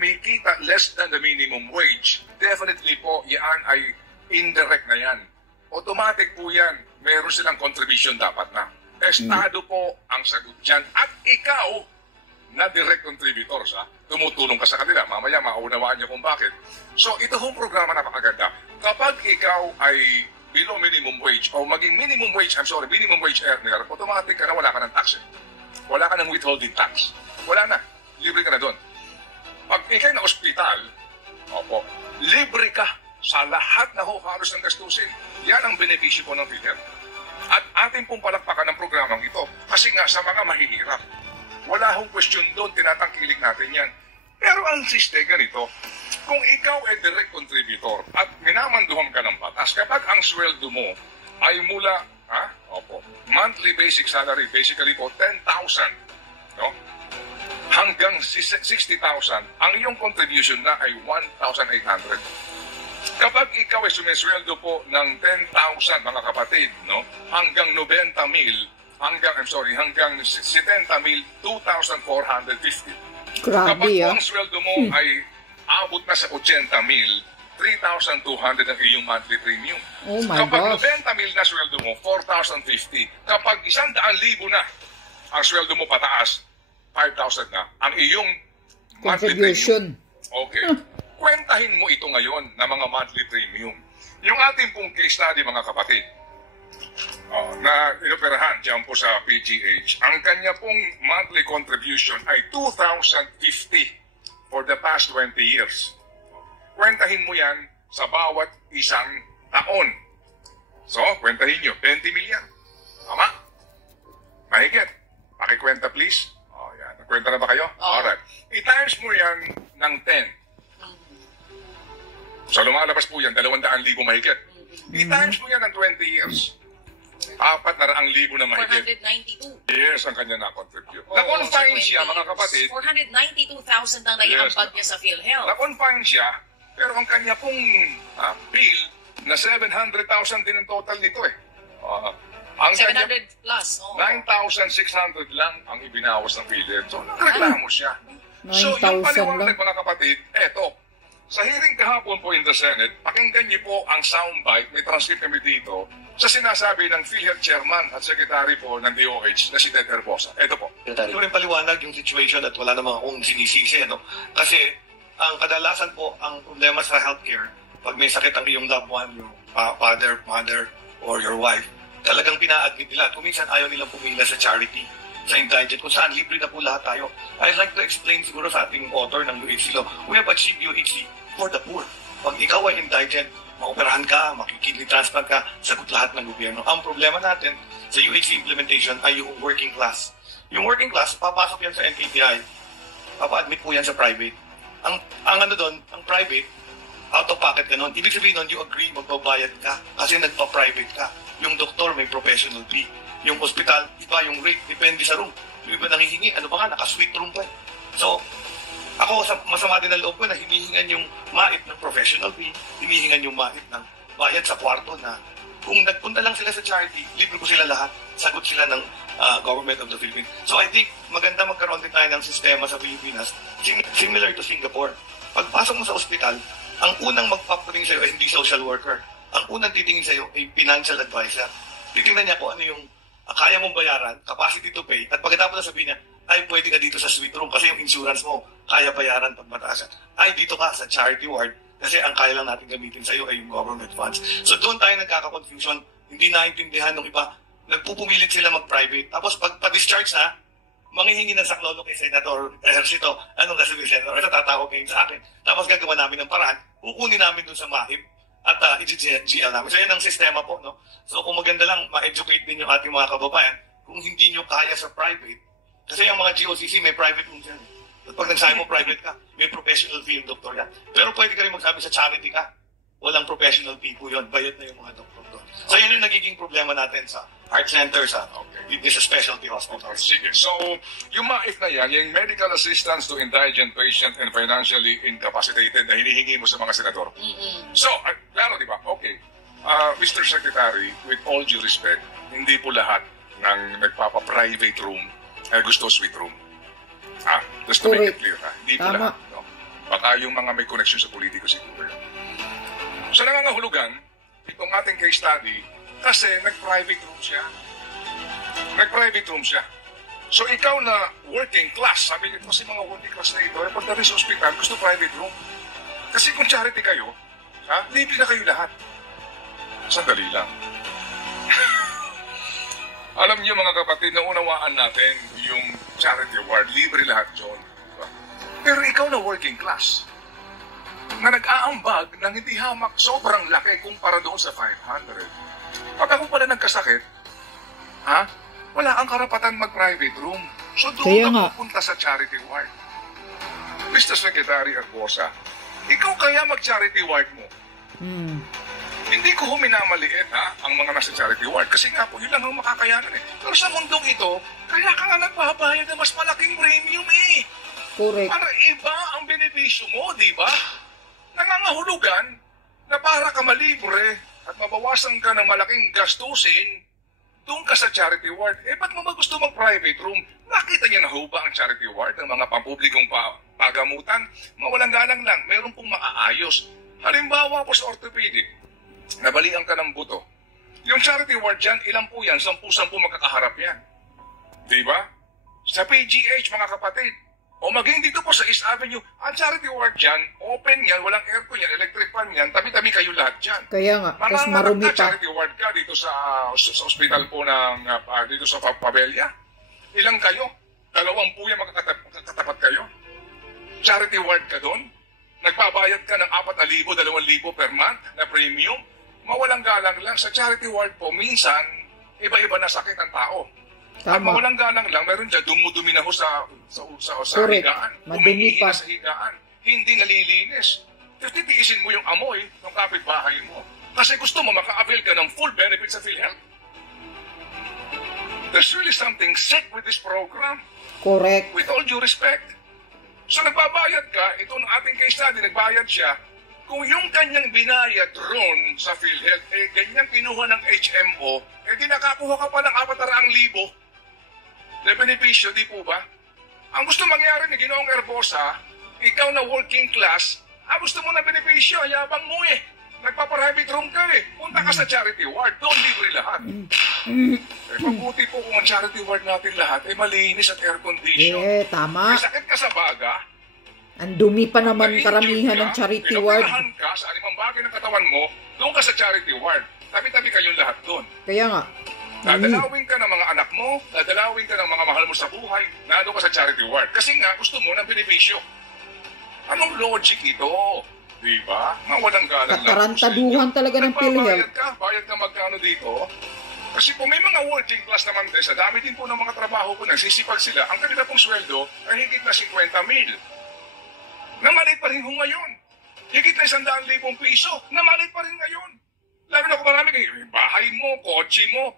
kumikita less than the minimum wage, definitely po, yan ay indirect na yan. Automatic po yan. Meron silang contribution dapat na. Estado po ang sagot dyan. At ikaw, na direct contributors, tumutulong ka sa kanila. Mamaya, maunawaan niyo kung bakit. So, ito hong programa napakaganda. Kapag ikaw ay below minimum wage, o maging minimum wage earner, automatic ka na wala ka ng tax. Wala ka ng withholding tax. Wala na. Libre ka na doon. Pag ikay na ospital, opo, libre ka sa lahat na halos ng gastusin. Yan ang benepisyo po ng PhilHealth. At ating pong palakpakan ng programang ito kasi nga sa mga mahihirap. Wala hong question doon, tinatangkilik natin yan. Pero ang siste ganito, kung ikaw ay direct contributor at minamanduhan ka ng batas, kapag ang sweldo mo ay mula, monthly basic salary, basically po 10,000, no? Hanggang 60,000, ang iyong contribution na ay 1,800. Kapag ikaw ay sumisweldo po ng 10,000 mga kapatid, no? Hanggang 90,000, hanggang 70,000, 2,450. Grabe, kapag ang sweldo mo ay abot na sa 80,000, 3,200 ang iyong monthly premium. Oh my kapag gosh. 90,000 na sweldo mo, 4,050. Kapag 100,000 na ang sweldo mo pataas, 5,000 na ang iyong monthly Contribution. premium. Okay. Kwentahin mo ito ngayon na mga monthly premium. Yung ating pong case study, mga kapatid, na inoperahan dyan po sa PGH, ang kanya pong monthly contribution ay 2,050 for the past 20 years. Kwentahin mo yan sa bawat isang taon. So, kwentahin nyo, 20 million. Tama? Mahigit. Pakikwenta, please. Yan. Nagkwenta na ba kayo? Alright. I-times mo yan ng 10. So, lumalabas po yan, 200,000 mahigit. I-times mo yan ng 20 years. 400,000 na mahigit. 492. Yes, ang kanya na-contribute. Na-confine siya, mga kapatid. 492,000 ang naiambag niya sa PhilHealth. Na-confine siya, pero ang kanya pong bill na 700,000 din ang total nito eh. Ang 700 plus. 9,600 lang ang ibinawas ng PhilHealth. So, nagreklamo siya. So, yung 9,000 paliwanag, lang. mga kapatid, eto. Sa hearing kahapon po in the Senate, pakinggan niyo po ang soundbite, may transcript kami dito, sa sinasabi ng PhilHealth Chairman at Secretary po ng DOH na si Ted Herbosa. Ito po. Ito rin paliwanag yung situation at wala namang akong sinisisi. No? Kasi ang kadalasan po, ang problema sa healthcare, pag may sakit ang iyong loved one, yung father, mother, or your wife, talagang pina-admit nila. Kung minsan ayaw nilang pumila sa charity, sa indigent, kung saan libre na po lahat tayo. I'd like to explain siguro sa ating author ng UHC law, we have achieved UHC for the poor. Pag ikaw ay indigent, maoperahan ka, makikidney transplant ka, sagot lahat ng gobyerno. Ang problema natin sa UHC implementation ay yung working class. Yung working class, papasok yan sa NKTI, papa-admit po yan sa private. Ang ano doon, ang private, out of pocket ka nun. Ibig sabihin nun, you agree, magbabayad ka kasi nagpa-private ka. Yung doktor may professional fee. Yung hospital, iba yung rate, depende sa room. Yung iba nangihingi, ano ba nga, naka-suite room pa. So, ako, masama din ang loob ko na hinihingan yung mait ng professional fee, hinihingan yung mait ng bayad sa kwarto na kung nagpunta lang sila sa charity, libre ko sila lahat, sagot sila ng government of the Philippines. So I think maganda magkaroon din tayo ng sistema sa Pilipinas, similar to Singapore. Pagpasok mo sa ospital, ang unang magpapatingin sa'yo ay hindi social worker. Ang unang titingin sa'yo ay financial advisor. Titingnan niya kung ano yung kaya mong bayaran, capacity to pay, at pagkatapos na sabihin niya, ay pwede ka dito sa suite room kasi yung insurance mo, kaya bayaran pag mataas. Ay dito ka sa charity ward kasi ang kaya lang natin gamitin sa iyo ay yung government funds. So doon tayo nagkaka-confusion, hindi naintindihan ng iba, nagpupumilit sila mag-private. Tapos pag pa-discharge na, manghihingi ng saklolo kay Senator Ejercito, anong sasabihin Senator? Ito tatawag ngayon sa akin. Tapos gagawa namin ng paraan, kukunin namin doon sa MAHIP at i-GL namin. So yan ang sistema po, no? So kung maganda lang, ma-educate din yung ating mga kababayan, kung hindi nyo kaya sa private, kasi yung mga GOCC may private room dyan. At pag nagsabi mo private ka, may professional fee yung doktor yan. Pero pwede ka rin magsabi sa charity ka, walang professional fee po yun, bayad na yung mga doktor doon. So yan yung nagiging problema natin sa heart centers, this is specialty hospitals. Sige. So, yung MAIF na yan, yung medical assistance to indigent patient and financially incapacitated na hinihingi mo sa mga senador. So, klaro, di ba? Okay. Mr. Secretary, with all due respect, hindi po lahat ng nagpapa-private room ay gusto suite room. Just to make it clear, hindi po Tama. lahat. No? Baka yung mga may connection sa politiko siguro. So nangangahulugan, itong ating case study, kasi nag-private room siya. Nag-private room siya. So ikaw na working class, sabi nito kasi mga working class na ito, pagdating sa ospital, gusto private room. Kasi kung charity kayo, libre na kayo lahat. Sandali lang. Alam niyo mga kapatid, naunawaan natin yung charity award, libre lahat yun. Pero ikaw na working class, na nag-aambag ng hindi hamak, sobrang laki kumpara doon sa 500. Pag ako pala nagkasakit, wala kang karapatan mag-private room. So doon ka pupunta sa charity ward. Mr. Secretary Arbosa, ikaw kaya mag-charity ward mo? Hindi ko minamaliit ang mga nasa charity ward kasi nga po yun lang ang makakayanan eh. Pero sa mundong ito, kaya ka nga nagbabayad ng mas malaking premium eh. Correct. Para iba ang benepisyo mo, di ba? Nangangahulugan na para ka malibre at mabawasan ka ng malaking gastusin, doon ka sa charity ward. Ba't mo ba gusto mag-private room? Nakita niyo na ho ba ang charity ward ng mga pampublikong pagamutan? Mawalang galang lang, meron pong maaayos. Halimbawa po sa orthopedic, nabalian ka ng buto. Yung charity ward dyan, ilan po yan? 10 magkakaharap yan. Di ba? Sa PGH, mga kapatid, o maging dito po sa East Avenue, ang charity ward dyan, open yan, walang aircon yan, electric fan yan, tabi-tabi kayo lahat dyan. Kaya nga, tapos marumi pa. Charity ward ka dito sa hospital po ng, dito sa Pabella. Ilang kayo? 2 po yan, magkakatapat kayo. Charity ward ka doon? Nagbabayad ka ng 4,000, 2,000 per month na premium? Mawalang galang lang. Sa charity ward po, minsan, iba-iba na sakit ang tao. At mawalang galang lang, meron dyan, dumudumi na ho sa higaan. Madumi pa. Sa higaan. Hindi nalilinis. Titiisin mo yung amoy ng kapitbahay mo. Kasi gusto mo maka-avail ka ng full benefits sa PhilHealth. There's really something sick with this program. Correct. With all due respect. So nagbabayad ka, ito ng ating case study, nagbayad siya. Kung yung kanyang binayad ron sa PhilHealth, ganyan kinuha ng HMO, di nakakuha ka pa ng 400,000 na benepisyo, di po ba? Ang gusto mangyari ni Ginoong Herbosa, ikaw na working class, gusto mo na benepisyo, yabang mo eh. Nagpa-private room ka eh. Punta ka sa charity ward, doon libre lahat. Mabuti po kung ang charity ward natin lahat ay malinis at air condition. Tama. May sakit ka sa baga, ang dumi pa naman karamihan ng charity ward. Pinapirahan ka sa anumang bagay ng katawan mo, doon ka sa charity ward. Tabi-tabi kayong lahat doon. Kaya nga. Dadalawin ka ng mga anak mo, dadalawin ka ng mga mahal mo sa buhay, nandun ka sa charity ward. Kasi nga, gusto mo ng benepisyo. Anong logic ito? Diba? Mawalang galang lang. Katarantaduhan talaga ng PhilHealth. Bayad ka magkano dito? Kasi kung may mga working class naman din, sa dami din po ng mga trabaho ko, nagsisipag sila, ang kanila pong sweldo ay higit na 50,000. Namalit pa rin ho ngayon. Higit na 100,000 piso, namalit pa rin ngayon. Lalo na kung marami kayo, bahay mo, kotse mo,